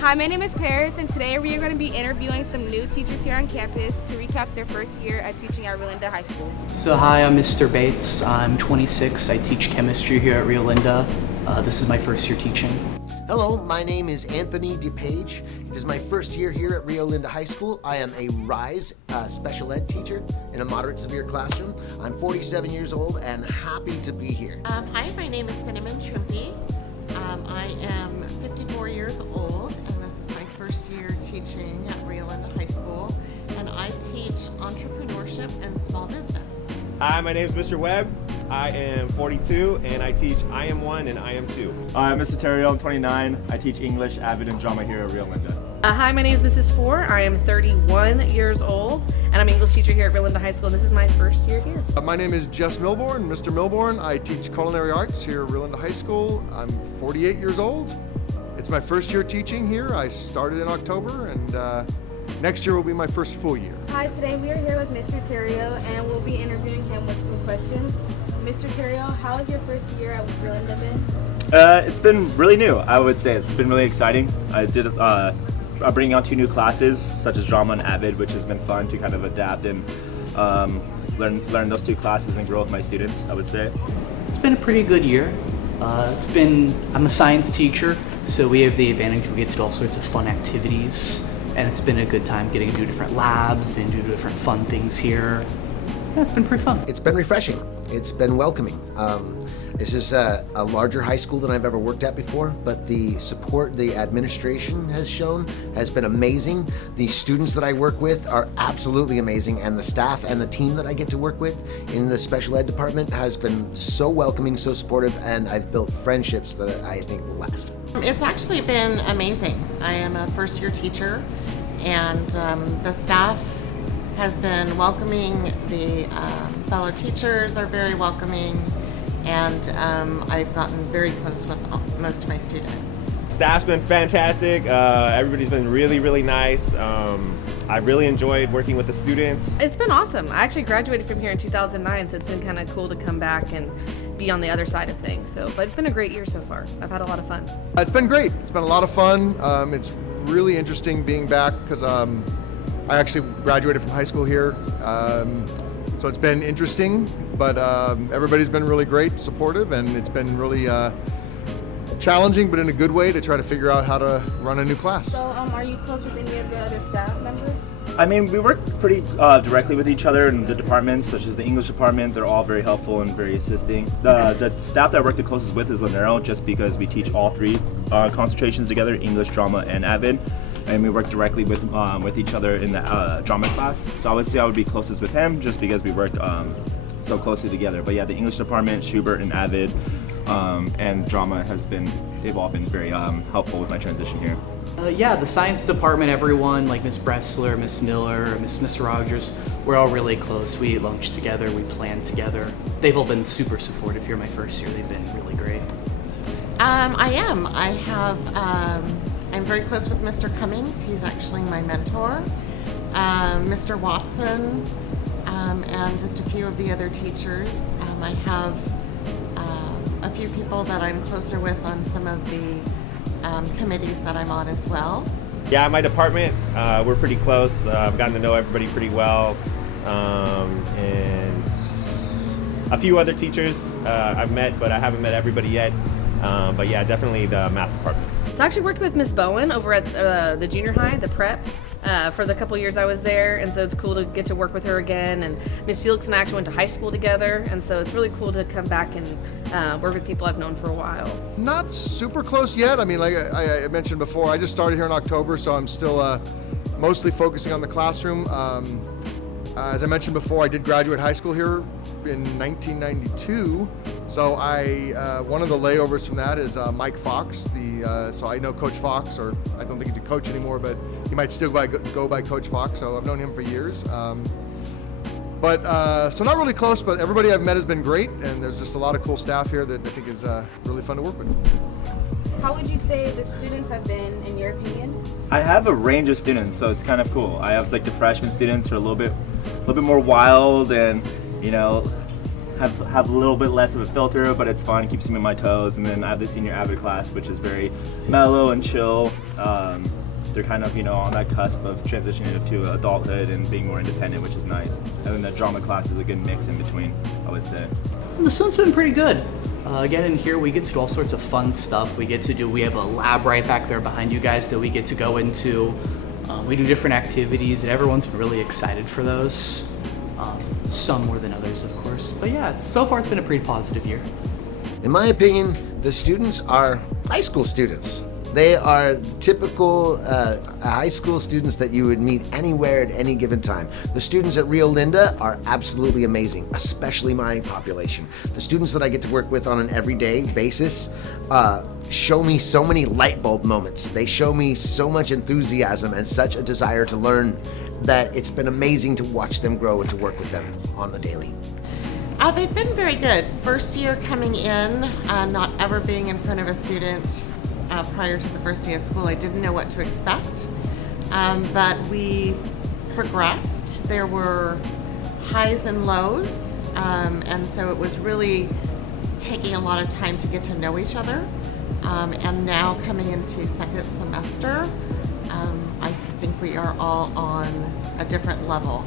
Hi, my name is Paris, and today we are going to be interviewing some new teachers here on campus to recap their first year at teaching at Rio Linda High School. So hi, I'm Mr. Bates. I'm 26. I teach chemistry here at Rio Linda. This is my first year teaching. Hello, my name is Anthony DePage. It is my first year here at Rio Linda High School. I am a RISE special ed teacher in a moderate severe classroom. I'm 47 years old and happy to be here. Hi, my name is Cinnamon Trimpy. I am 54 years old, and this is my first year teaching at Rio Linda High School, and I teach entrepreneurship and small business. Hi, my name is Mr. Webb. I am 42, and I teach IM1 and IM2. I'm Mr. Terrio, I'm 29. I teach English, Avid, and Drama here at Rio Linda. Hi, my name is Mrs. Four. I am 31 years old, and I'm an English teacher here at Rio Linda High School, and this is my first year here. My name is Jess Milbourne, Mr. Milbourne. I teach culinary arts here at Rio Linda High School. I'm 48 years old. It's my first year teaching here. I started in October, and next year will be my first full year. Hi, today we are here with Mr. Terrio, and we'll be interviewing him with some questions. Mr. Terrio, how has your first year at Rio Linda been? It's been really new, I would say. It's been really exciting. I did bringing on 2 new classes, such as Drama and Avid, which has been fun to kind of adapt and learn those 2 classes and grow with my students, I would say. It's been a pretty good year. I'm a science teacher, so we have the advantage we get to do all sorts of fun activities, and it's been a good time getting to do different labs and do different fun things here. Yeah, it's been pretty fun. It's been refreshing. It's been welcoming. This is a larger high school than I've ever worked at before, but the support the administration has shown has been amazing. The students that I work with are absolutely amazing, and the staff and the team that I get to work with in the special ed department has been so welcoming, so supportive, and I've built friendships that I think will last. It's actually been amazing. I am a first year teacher, and the staff has been welcoming. The fellow teachers are very welcoming, and I've gotten very close with most of my students. Staff's been fantastic. Everybody's been really, really nice. I really enjoyed working with the students. It's been awesome. I actually graduated from here in 2009, so it's been kind of cool to come back and be on the other side of things. But it's been a great year so far. I've had a lot of fun. It's been great. It's been a lot of fun. It's really interesting being back because I actually graduated from high school here. So it's been interesting, but everybody's been really great, supportive, and it's been really challenging, but in a good way, to try to figure out how to run a new class. So are you close with any of the other staff members? I mean, we work pretty directly with each other in the departments, such as the English department. They're all very helpful and very assisting. The staff that I work the closest with is Lanero, just because we teach all 3 concentrations together, English, Drama, and Avid. And we work directly with each other in the drama class. So I would say I would be closest with him just because we work so closely together. But yeah, the English department, Schubert and Avid, and drama they've all been very helpful with my transition here. Yeah, the science department, everyone, like Miss Bressler, Miss Miller, Miss Rogers, we're all really close. We eat lunch together, we plan together. They've all been super supportive here my first year. They've been really great. I am. I'm very close with Mr. Cummings. He's actually my mentor. Mr. Watson, and just a few of the other teachers. I have a few people that I'm closer with on some of the committees that I'm on as well. Yeah, my department, we're pretty close. I've gotten to know everybody pretty well. And a few other teachers I've met, but I haven't met everybody yet. But yeah, definitely the math department. So I actually worked with Miss Bowen over at the junior high, the prep, for the couple years I was there, and so it's cool to get to work with her again. And Miss Felix and I actually went to high school together, and so it's really cool to come back and work with people I've known for a while. Not super close yet. I mean, like I mentioned before, I just started here in October, so I'm still mostly focusing on the classroom. As I mentioned before, I did graduate high school here in 1992. So one of the layovers from that is Mike Fox. So I know Coach Fox, or I don't think he's a coach anymore, but he might still go by Coach Fox. So I've known him for years. So not really close, but everybody I've met has been great, and there's just a lot of cool staff here that I think is really fun to work with. How would you say the students have been, in your opinion? I have a range of students, so it's kind of cool. I have like the freshman students who are a little bit more wild and, have a little bit less of a filter, but it's fun, keeps me on my toes. And then I have the senior AVID class, which is very mellow and chill. They're kind of, on that cusp of transitioning to adulthood and being more independent, which is nice. And then the drama class is a good mix in between, I would say. The students been pretty good. Again, in here we get to do all sorts of fun stuff. We have a lab right back there behind you guys that we get to go into. We do different activities, and everyone's been really excited for those. Some more than others, of course. But yeah, so far it's been a pretty positive year. In my opinion, the students are high school students. They are typical high school students that you would meet anywhere at any given time. The students at Rio Linda are absolutely amazing, especially my population. The students that I get to work with on an everyday basis show me so many light bulb moments. They show me so much enthusiasm and such a desire to learn that it's been amazing to watch them grow and to work with them on the daily. They've been very good. First year coming in, not ever being in front of a student prior to the first day of school, I didn't know what to expect, but we progressed. There were highs and lows, and so it was really taking a lot of time to get to know each other. And now coming into second semester, I think we are all on a different level.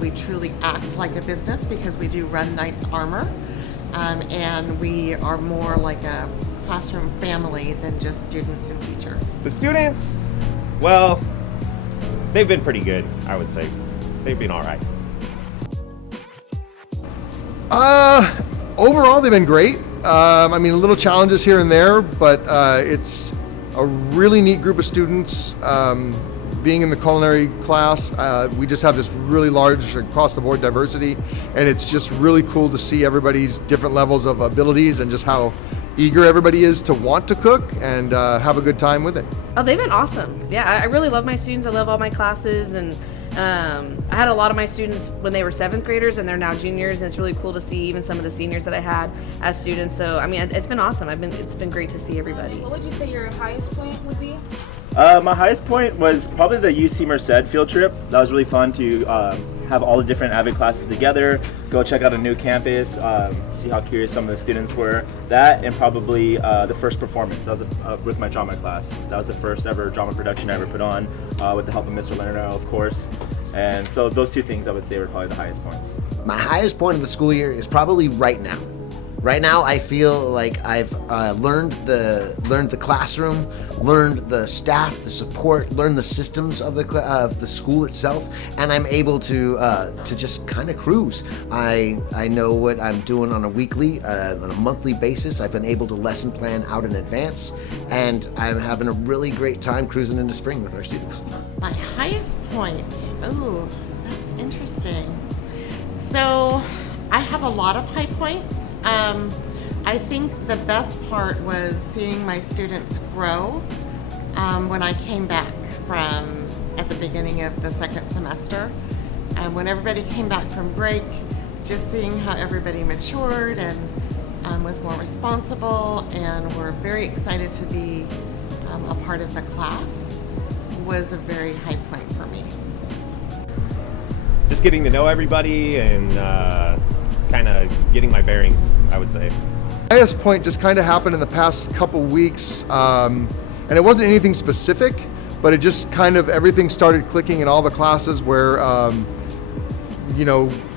We truly act like a business because we do run Knights Armor, and we are more like a classroom family than just students and teacher. The students, well, they've been pretty good, I would say. They've been all right. Overall, they've been great. I mean, little challenges here and there, but it's a really neat group of students. Being in the culinary class, we just have this really large across-the-board diversity, and it's just really cool to see everybody's different levels of abilities and just how eager everybody is to want to cook and have a good time with it. Oh, they've been awesome. Yeah, I really love my students. I love all my classes, and I had a lot of my students when they were 7th graders, and they're now juniors, and it's really cool to see even some of the seniors that I had as students. So, I mean, it's been awesome. It's been great to see everybody. What would you say your highest point would be? My highest point was probably the UC Merced field trip. That was really fun to have all the different AVID classes together, go check out a new campus, see how curious some of the students were. That and probably the first performance. That was with my drama class. That was the first ever drama production I ever put on with the help of Mr. Leonard, of course. And so those two things I would say were probably the highest points. My highest point of the school year is probably right now. Right now, I feel like I've learned the classroom, learned the staff, the support, learned the systems of the school itself, and I'm able to just kind of cruise. I know what I'm doing on a weekly, on a monthly basis. I've been able to lesson plan out in advance, and I'm having a really great time cruising into spring with our students. My highest point, oh, that's interesting. So, I have a lot of high points. I think the best part was seeing my students grow when I came back at the beginning of the second semester. When everybody came back from break, just seeing how everybody matured and was more responsible and were very excited to be a part of the class was a very high point for me. Just getting to know everybody and kind of getting my bearings, I would say. Highest point just kind of happened in the past couple weeks, and it wasn't anything specific, but it just kind of everything started clicking in all the classes where,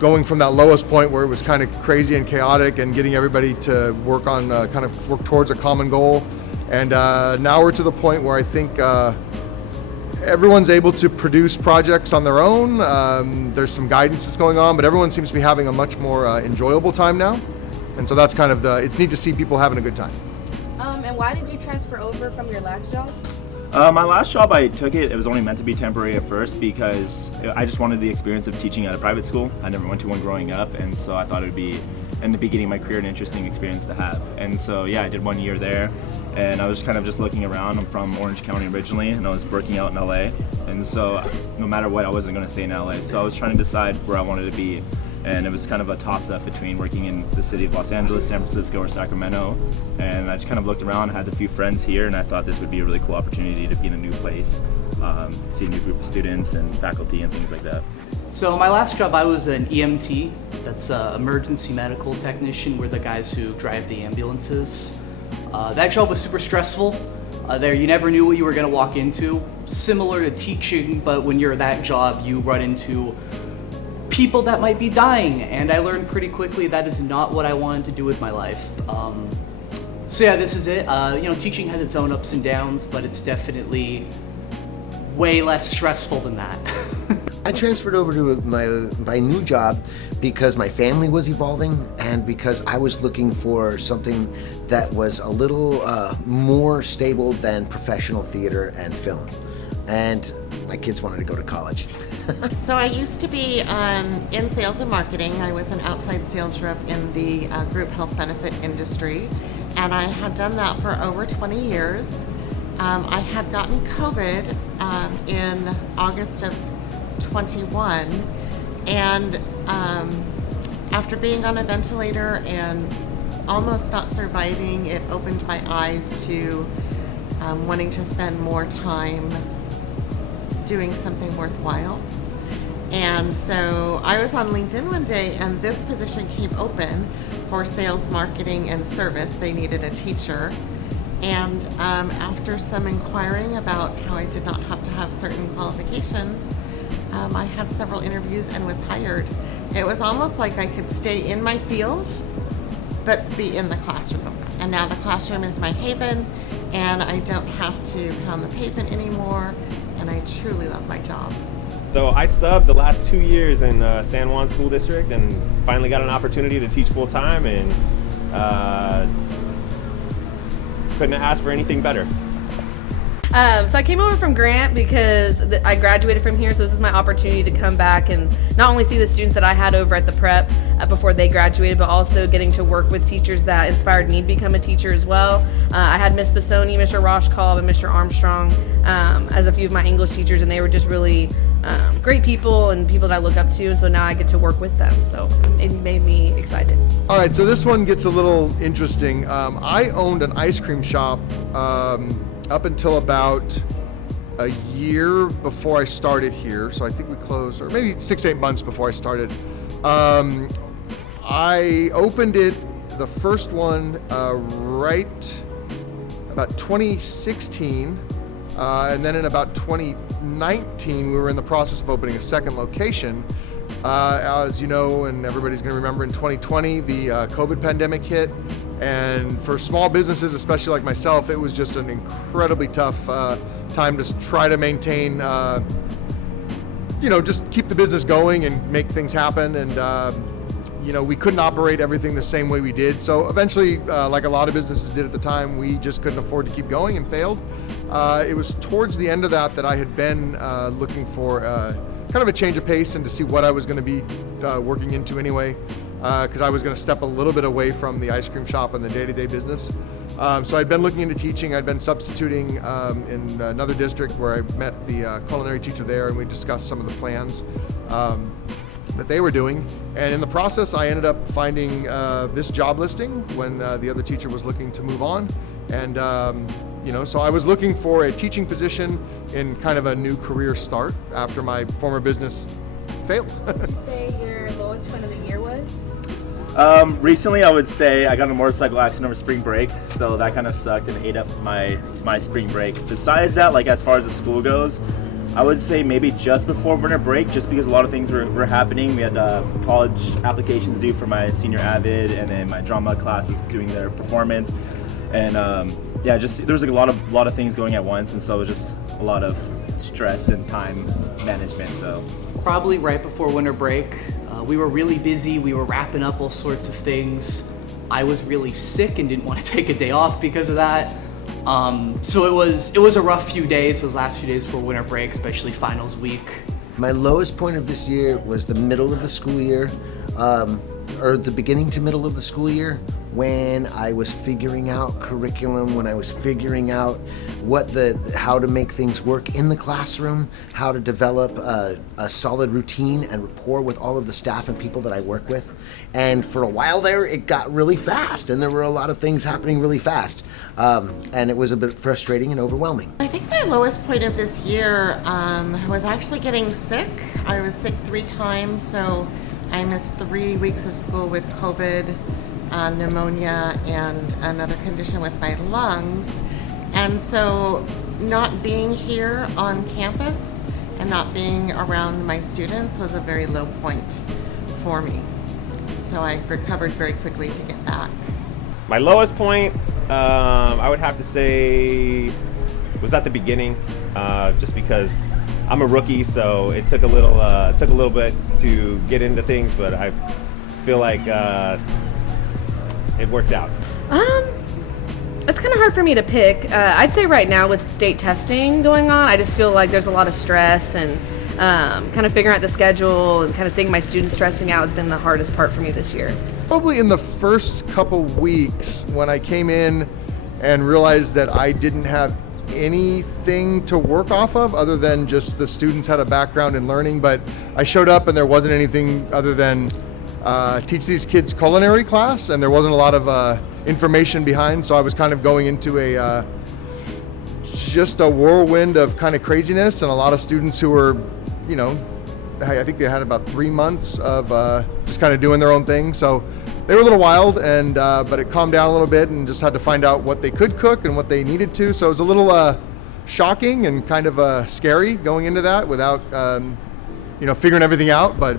going from that lowest point where it was kind of crazy and chaotic and getting everybody to work on, kind of work towards a common goal. And now we're to the point where I think everyone's able to produce projects on their own. There's some guidance that's going on, but everyone seems to be having a much more enjoyable time now. And so that's kind of it's neat to see people having a good time. And why did you transfer over from your last job? My last job, I took it. It was only meant to be temporary at first because I just wanted the experience of teaching at a private school. I never went to one growing up, and so I thought it would be, in the beginning of my career, an interesting experience to have. And so, yeah, I did 1 year there, and I was kind of just looking around. I'm from Orange County originally, and I was working out in LA. And so, no matter what, I wasn't going to stay in LA. So I was trying to decide where I wanted to be. And it was kind of a toss-up between working in the city of Los Angeles, San Francisco, or Sacramento. And I just kind of looked around, had a few friends here, and I thought this would be a really cool opportunity to be in a new place, see a new group of students and faculty and things like that. So my last job, I was an EMT. That's emergency medical technician. We're the guys who drive the ambulances. That job was super stressful. There, you never knew what you were going to walk into. Similar to teaching, but when you're that job, you run into people that might be dying, and I learned pretty quickly that is not what I wanted to do with my life. So yeah, this is it. Teaching has its own ups and downs, but it's definitely way less stressful than that. I transferred over to my new job because my family was evolving and because I was looking for something that was a little more stable than professional theater and film. And my kids wanted to go to college. So I used to be in sales and marketing. I was an outside sales rep in the group health benefit industry, and I had done that for over 20 years. I had gotten COVID in August of 21, and after being on a ventilator and almost not surviving, it opened my eyes to wanting to spend more time doing something worthwhile. And so I was on LinkedIn one day, and this position came open for sales, marketing, and service. They needed a teacher. And after some inquiring about how I did not have to have certain qualifications, I had several interviews and was hired. It was almost like I could stay in my field, but be in the classroom. And now the classroom is my haven, and I don't have to pound the pavement anymore, and I truly love my job. So I subbed the last 2 years in San Juan School District and finally got an opportunity to teach full time, and couldn't have asked for anything better. So I came over from Grant because I graduated from here, so this is my opportunity to come back and not only see the students that I had over at the prep before they graduated, but also getting to work with teachers that inspired me to become a teacher as well. I had Miss Bassoni, Mr. Roshkov, and Mr. Armstrong as a few of my English teachers, and they were just really great people and people that I look up to, and so now I get to work with them, so it made me excited. All right, so this one gets a little interesting. I owned an ice cream shop up until about a year before I started here. So I think we closed, or maybe 6-8 months before I started. I opened it, the first one, right about 2016. And then in about 2019, we were in the process of opening a second location. As you know, and everybody's gonna remember, in 2020, the COVID pandemic hit. And for small businesses, especially like myself, it was just an incredibly tough time to try to maintain, just keep the business going and make things happen. And, we couldn't operate everything the same way we did. So eventually, like a lot of businesses did at the time, we just couldn't afford to keep going and failed. It was towards the end of that I had been looking for kind of a change of pace and to see what I was going to be working into anyway. Because I was going to step a little bit away from the ice cream shop and the day-to-day business. So I'd been looking into teaching. I'd been substituting in another district where I met the culinary teacher there, and we discussed some of the plans that they were doing. And in the process, I ended up finding this job listing when the other teacher was looking to move on. And so I was looking for a teaching position in kind of a new career start after my former business failed. Would you say your lowest point of the year was? Recently, I would say I got in a motorcycle accident over spring break, so that kind of sucked and ate up my spring break. Besides that, like as far as the school goes, I would say maybe just before winter break, just because a lot of things were happening. We had college applications due for my senior AVID, and then my drama class was doing their performance, and just there was like a lot of things going at once, and so it was just a lot of stress and time management. So probably right before winter break. We were really busy. We were wrapping up all sorts of things. I was really sick and didn't want to take a day off because of that. So it was a rough few days, those last few days before winter break, especially finals week. My lowest point of this year was the middle of the school year, or the beginning to middle of the school year, when I was figuring out curriculum, when I was figuring out how to make things work in the classroom, how to develop a solid routine and rapport with all of the staff and people that I work with. And for a while there, it got really fast, and there were a lot of things happening really fast. And it was a bit frustrating and overwhelming. I think my lowest point of this year was actually getting sick. I was sick 3 times, so I missed 3 weeks of school with COVID, pneumonia, and another condition with my lungs. And so not being here on campus and not being around my students was a very low point for me. So I recovered very quickly to get back. My lowest point, I would have to say, was at the beginning, just because I'm a rookie, so it took a little bit to get into things, but I feel like it worked out. It's kind of hard for me to pick. I'd say right now with state testing going on, I just feel like there's a lot of stress, and kind of figuring out the schedule and kind of seeing my students stressing out has been the hardest part for me this year. Probably in the first couple weeks when I came in and realized that I didn't have anything to work off of other than just the students had a background in learning, but I showed up and there wasn't anything other than teach these kids culinary class, and there wasn't a lot of information behind, so I was kind of going into just a whirlwind of kind of craziness, and a lot of students who were, I think they had about 3 months of just kind of doing their own thing, so they were a little wild, and but it calmed down a little bit, and just had to find out what they could cook and what they needed to. So it was a little shocking and kind of scary going into that without figuring everything out, but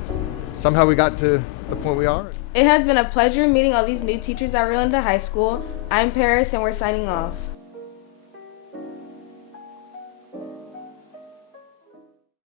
somehow we got to the point we are. It has been a pleasure meeting all these new teachers at Rio Linda High School. I'm Paris, and we're signing off.